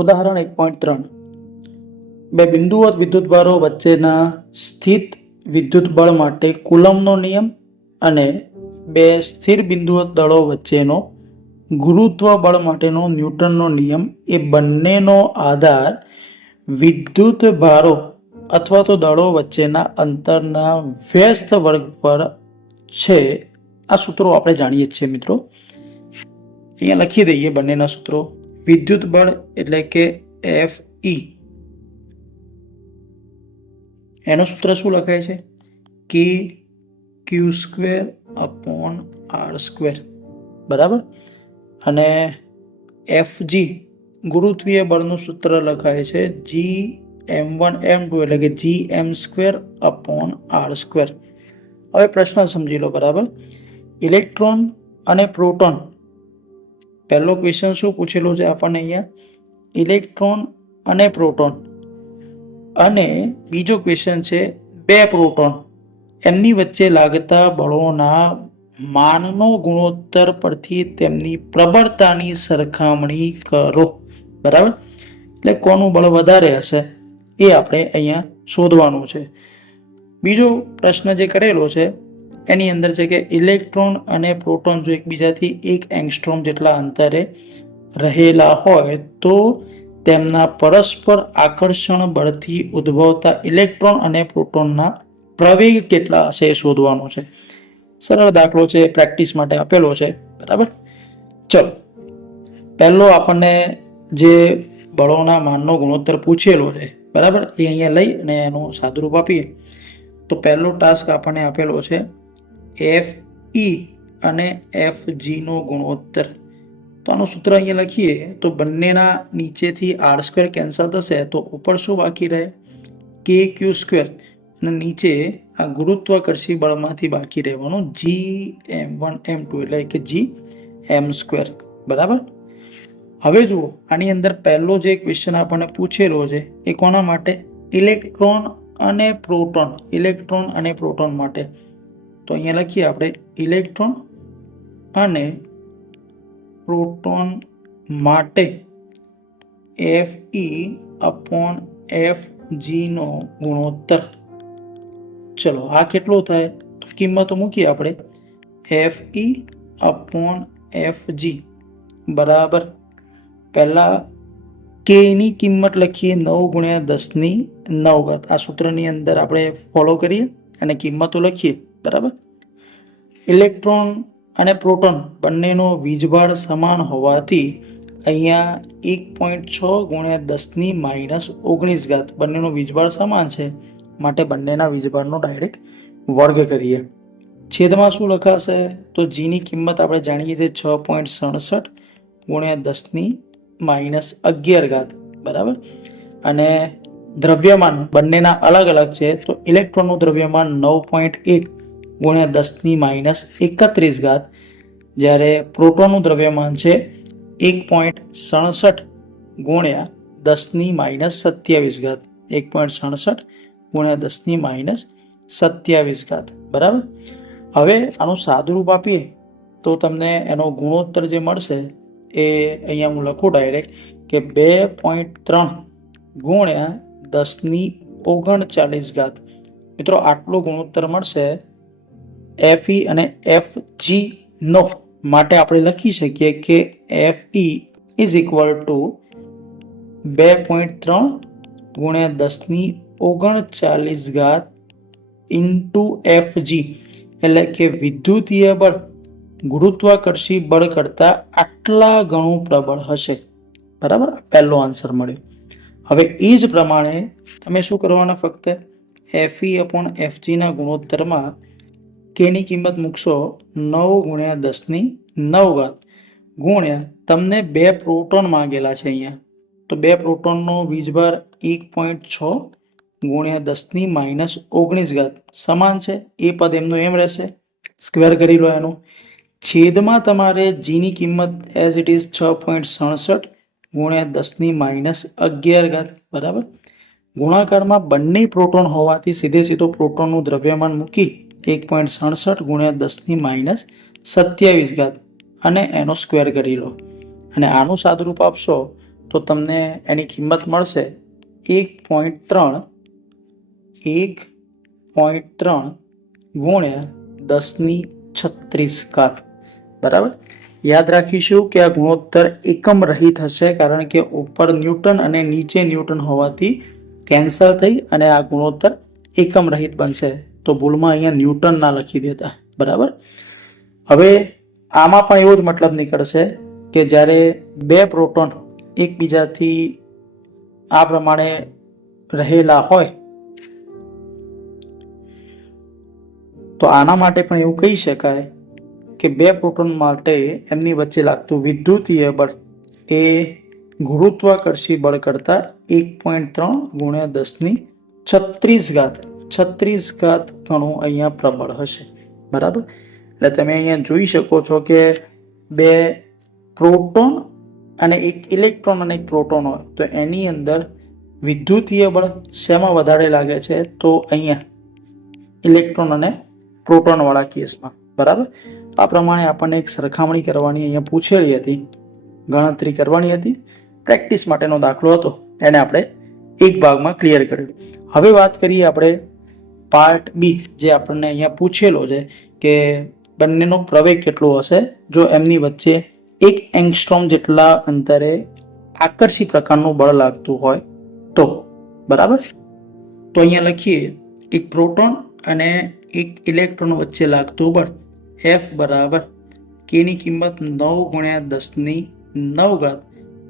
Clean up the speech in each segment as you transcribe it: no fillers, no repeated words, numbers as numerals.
ઉદાહરણ 1.3 બે બિંદુવત વિદ્યુતભારો વચ્ચેના સ્થિત વિદ્યુત બળ માટે કુલમ્બનો નિયમ અને બે સ્થિર બિંદુવત દળો વચ્ચેનો ગુરુત્વ બળ માટેનો ન્યૂટનનો નિયમ એ બંનેનો આધાર વિદ્યુત ભારો અથવા તો દળો વચ્ચેના અંતરના વ્યસ્ત વર્ગ પર છે. આ સૂત્રો આપણે જાણીએ છીએ મિત્રો. અહીંયા લખી દઈએ બંનેના સૂત્રો. વિદ્યુત બળ એટલે કે Fe, એનું સૂત્ર શું લખાય છે? K(Q²/R²). બરાબર. અને Fg ગુરુત્વીય બળનું સૂત્ર લખાય છે Gm1m2 એટલે કે Gm²/R². હવે પ્રશ્ન સમજી લો. બરાબર. ઇલેક્ટ્રોન અને પ્રોટોન, પહેલો ક્વેશ્ચન શું પૂછેલો છે આપણને અહીંયા? ઇલેક્ટ્રોન અને પ્રોટોન. અને બીજો ક્વેશ્ચન છે બે પ્રોટોન, એમની વચ્ચે લાગતા બળોના માનનો ગુણોત્તર પરથી તેમની પ્રબળતાની સરખામણી કરો. બરાબર. એટલે કોનું બળ વધારે હશે એ આપણે અહીંયા શોધવાનું છે. બીજો પ્રશ્ન જે કરેલો છે એની અંદર છે કે ઇલેક્ટ્રોન અને પ્રોટોન જો એકબીજાથી 1 એંગસ્ટ્રોમ જેટલા અંતરે રહેલા હોય તો તેમના પરસ્પર આકર્ષણ બળથી ઉદ્ભવતા ઇલેક્ટ્રોન અને પ્રોટોનના પ્રવેગ કેટલા હશે એ શોધવાનું છે. સરળ દાખલો છે, પ્રેક્ટિસ માટે આપેલો છે. બરાબર. ચલો, પહેલો આપણને જે બળોના માનનો ગુણોત્તર પૂછેલો છે, બરાબર, એ અહીંયા લઈ અને એનું સાદુરૂપ આપીએ તો પહેલો ટાસ્ક આપણને આપેલો છે Fe અને Fg નો ગુણોત્તર. તો આનું સૂત્ર અહીંયા લખીએ તો બંનેના નીચેથી R² કેન્સલ થશે તો ઉપર શું બાકી રહે? KQ². અને નીચે આ ગુરુત્વાકર્ષી બળમાંથી બાકી રહેવાનું Gm1m2 એટલે કે Gm². બરાબર. હવે જુઓ, આની અંદર પહેલો જે ક્વેશ્ચન આપણને પૂછેલો છે એ કોના માટે? ઇલેક્ટ્રોન અને પ્રોટોન. ઇલેક્ટ્રોન અને પ્રોટોન માટે. તો અહીંયા લખીએ આપણે ઇલેક્ટ્રોન અને પ્રોટોન માટે Fe/Fg નો ગુણોત્તર. ચલો, આ કેટલો થાય? તો કિંમતો મૂકીએ આપણે. Fe/Fg બરાબર, પહેલા K ની કિંમત લખીએ 9 × 10⁹. આ સૂત્રની અંદર આપણે ફોલો કરીએ અને કિંમતો લખીએ. બરાબર. ઇલેક્ટ્રોન અને પ્રોટોન બંનેનો વીજભાર સમાન હોવાથી અહીંયા 1.6 × 10⁻⁹ બંનેનો વીજભાર સમાન છે, માટે બંનેના વીજભારનો ડાયરેક્ટ વર્ગ કરીએ. છેદમાં શું લખાશે? તો G ની કિંમત આપણે જાણીએ છીએ 6.67 × 10⁻11. બરાબર. અને દ્રવ્યમાન બંનેના અલગ અલગ છે તો ઇલેક્ટ્રોનનું દ્રવ્યમાન 9.1 × 10⁻31, જ્યારે પ્રોટોનનું દ્રવ્યમાન છે 1.67 × 10⁻27. 1.67 × 10⁻27. બરાબર. હવે આનું સાદુરૂપ આપીએ તો તમને એનો ગુણોત્તર જે મળશે એ અહીંયા હું લખું ડાયરેક્ટ કે 2.3 × 10⁻39. મિત્રો, આટલો ગુણોત્તર મળશે Fe અને Fg નો. માટે આપણે લખી શકીએ કે Fe = 2.3 × 10⁻39 Fg, એટલે કે વિદ્યુતીય બળ ગુરુત્વાકર્ષી બળ કરતા આટલા ગણું પ્રબળ હશે. બરાબર. પહેલો આન્સર મળ્યો. હવે એ જ પ્રમાણે તમે શું કરવાના? ફક્ત Fe/Fg ના ગુણોત્તરમાં K ની કિંમત મૂકશો 9 × 10⁹ ગુણ્યા તમને બે પ્રોટોન માંગેલા છે અહીંયા. તો બે પ્રોટોનનો વીજભાર 1.6 × 10⁻19 સમાન છે. એ પદ એમનો એમ રહેશે, સ્ક્વેર કરી લો એનું. છેદમાં તમારે G ની કિંમત એઝ ઇટ ઇઝ 6.67 × 10⁻11. બરાબર. ગુણાકારમાં બંને પ્રોટોન હોવાથી સીધો પ્રોટોનનું દ્રવ્યમાન મૂકી 1.67 × 10⁻27 અને એનો સ્ક્વેર કરી લો અને આનું સાદુરૂપ આપશો તો તમને એની કિંમત મળશે 1.3 ગુણ્યા 10⁻36 બરાબર. યાદ રાખીશું કે આ ગુણોત્તર એકમ રહિત હશે, કારણ કે ઉપર ન્યૂટન અને નીચે ન્યૂટન હોવાથી કેન્સલ થઈ અને આ ગુણોત્તર એકમ રહિત બનશે. તો ભૂલમાં અહીંયા ન્યૂટન ના લખી દેતા. બરાબર. હવે આમાં પણ એવો જ મતલબ નીકળશે કે જ્યારે બે પ્રોટોન એકબીજાથી આ પ્રમાણે રહેલા હોય તો આના માટે પણ એવું કહી શકાય કે બે પ્રોટોન માટે એમની વચ્ચે લાગતું વિદ્યુતીય બળ એ ગુરુત્વાકર્ષી બળ કરતા 1.3 ગુણ્યા 10⁻36 ગણું અહીંયા પ્રબળ હશે. બરાબર. એટલે તમે અહીંયા જોઈ શકો છો કે બે પ્રોટોન અને એક ઇલેક્ટ્રોન અને એક પ્રોટોન હોય તો એની અંદર વિદ્યુતીય બળ શેમાં વધારે લાગે છે? તો અહીંયા ઇલેક્ટ્રોન અને પ્રોટોન વાળા કેસમાં. બરાબર. આ પ્રમાણે આપણને એક સરખામણી કરવાની અહીંયા પૂછેલી હતી, ગણતરી કરવાની હતી, પ્રેક્ટિસ માટેનો દાખલો હતો, એને આપણે એક ભાગમાં ક્લિયર કર્યું. હવે વાત કરીએ આપણે પાર્ટ બી, જે આપણને અહીંયા પૂછેલો છે કે બંનેનો પ્રવેગ કેટલો હશે જો એમની વચ્ચે 1 એંગસ્ટ્રોમ જેટલા અંતરે આકર્ષી પ્રકારનું બળ લાગતું હોય તો. બરાબર. તો અહીંયા લખીએ એક પ્રોટોન અને એક ઇલેક્ટ્રોન વચ્ચે લાગતું બળ F બરાબર K ની કિંમત 9 ગુણ્યા 10⁹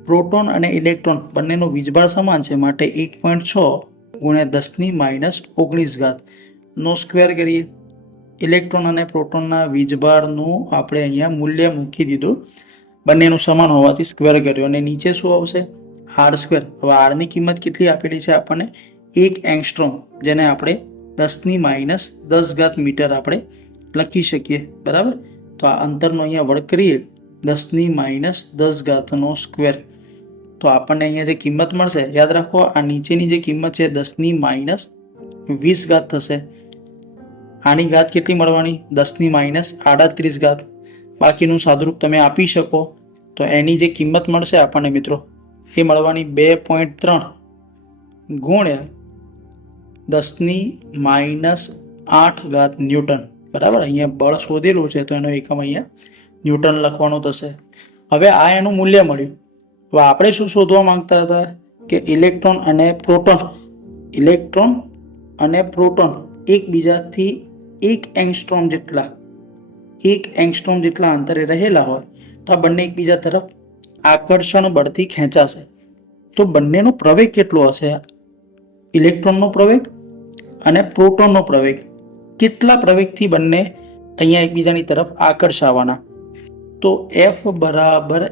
પ્રોટોન અને ઇલેક્ટ્રોન બંનેનો વીજભાર સમાન છે, માટે 1.6 ગુણ્યા 10⁻19 નો સ્ક્વેર કરીએ. ઇલેક્ટ્રોન અને પ્રોટોનના વીજભારનું આપણે અહીંયા મૂલ્ય મૂકી દીધું, બંનેનું સમાન હોવાથી સ્ક્વેર કર્યો, અને નીચે શું આવશે? r². હવે r ની કિંમત કેટલી આપેલી છે આપણને? 1 એંગસ્ટ્રોમ, જેને આપણે 10⁻10 મીટર આપણે લખી શકીએ. બરાબર. તો આ અંતરનો અહીંયા વર્ગ કરીએ 10⁻10 નો સ્ક્વેર, તો આપણને અહીંયા જે કિંમત મળશે, યાદ રાખો આ નીચેની જે કિંમત છે 10⁻20 થશે. આની ઘાત કેટલી મળવાની? 10⁻38. બાકીનું સાદુરૂપ તમે આપી શકો તો એની જે કિંમત મળશે આપણને મિત્રો એ મળવાની 2.3 ગુણ્યા 10⁻8 ન્યૂટન. બરાબર. અહીંયા બળ શોધેલું છે તો એનો એકમ અહીંયા ન્યૂટન લખવાનો થશે. હવે આ એનું મૂલ્ય મળ્યું. હવે આપણે શું શોધવા માંગતા હતા કે ઇલેક્ટ્રોન અને પ્રોટોન એકબીજાથી 1 એંગસ્ટ્રોમ જેટલા અંતરે રહેલા હોય તો આ બંને એકબીજા તરફ આકર્ષણ બળથી ખેંચાશે. તો બંનેનો પ્રવેગ કેટલો હશે? ઇલેક્ટ્રોનનો પ્રવેગ અને પ્રોટોનનો પ્રવેગ, કેટલા પ્રવેગથી બંને અહીંયા એકબીજાની તરફ આકર્ષાવાના? તો F બરાબર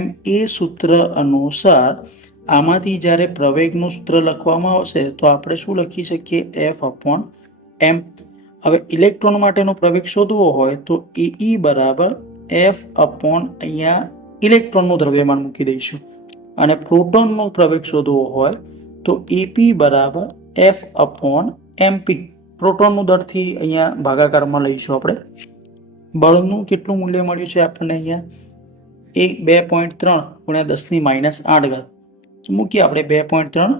m એ સૂત્ર અનુસાર આમાંથી જ્યારે પ્રવેગનું સૂત્ર લખવામાં આવશે તો આપણે શું લખી શકીએ? F/m. હવે ઇલેક્ટ્રોન માટેનો પ્રવેગ શોધવો હોય તો AE બરાબર F/ અહીંયા ઇલેક્ટ્રોનનું દ્રવ્યમાન મૂકી દઈશું, અને પ્રોટોનનો પ્રવેગ શોધવો હોય તો AP બરાબર F/mp. પ્રોટોનનું દરથી અહીંયા ભાગાકારમાં લઈશું આપણે. બળનું કેટલું મૂલ્ય મળ્યું છે આપણને અહીંયા? 2.3 ગુણ્યા 10⁻8 મૂકીએ આપણે. 2.3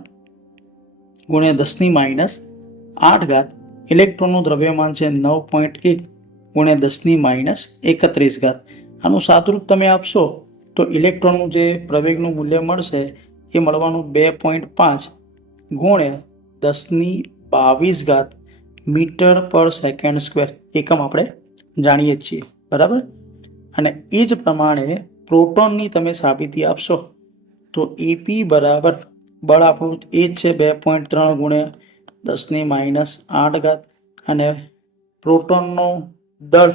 ગુણ્યા 10⁻8. ઇલેક્ટ્રોનનું દ્રવ્યમાન છે 9.1 ગુણ્યા 10⁻31. આનું સાદુરૂપ તમે આપશો તો ઇલેક્ટ્રોનનું જે પ્રવેગનું મૂલ્ય મળશે એ મળવાનું 2.5 ગુણ્યા 10⁻22 મીટર પર સેકન્ડ સ્ક્વેર. એકમ આપણે જાણીએ છીએ. બરાબર. અને એ જ પ્રમાણે પ્રોટોનની તમે સાબિતી આપશો તો AP બરાબર બળ આપણું એ જ છે 2.3 ગુણ્યા 10⁻8 અને પ્રોટોનનો દળ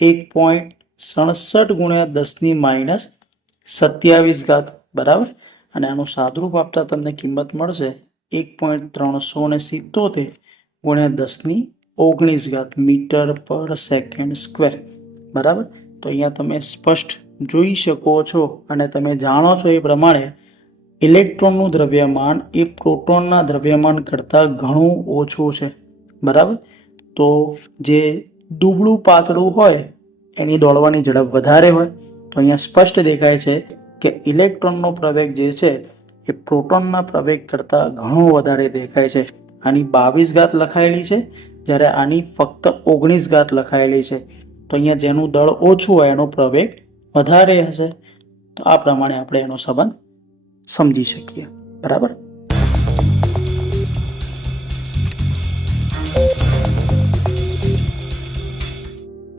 1.67 ગુણ્યા 10⁻27. બરાબર. અને આનું સાદુરૂપ આપતા તમને કિંમત મળશે 1.377 ગુણ્યા 10⁻19 મીટર પર સેકન્ડ સ્ક્વેર. બરાબર. તો અહીંયા તમે સ્પષ્ટ જોઈ શકો છો અને તમે જાણો છો એ પ્રમાણે ઇલેક્ટ્રોનનું દ્રવ્યમાન એ પ્રોટોનના દ્રવ્યમાન કરતાં ઘણું ઓછું છે. બરાબર. તો જે દુબળું પાતળું હોય એની દોડવાની ઝડપ વધારે હોય. તો અહીંયા સ્પષ્ટ દેખાય છે કે ઇલેક્ટ્રોનનો પ્રવેગ જે છે એ પ્રોટોનના પ્રવેગ કરતાં ઘણો વધારે દેખાય છે. આની 22 ઘાત લખાયેલી છે, જ્યારે આની ફક્ત 19 ઘાત લખાયેલી છે. તો અહીંયા જેનું દળ ઓછું હોય એનો પ્રવેગ વધારે હશે. તો આ પ્રમાણે આપણે એનો સંબંધ સમજી શકીએ. બરાબર.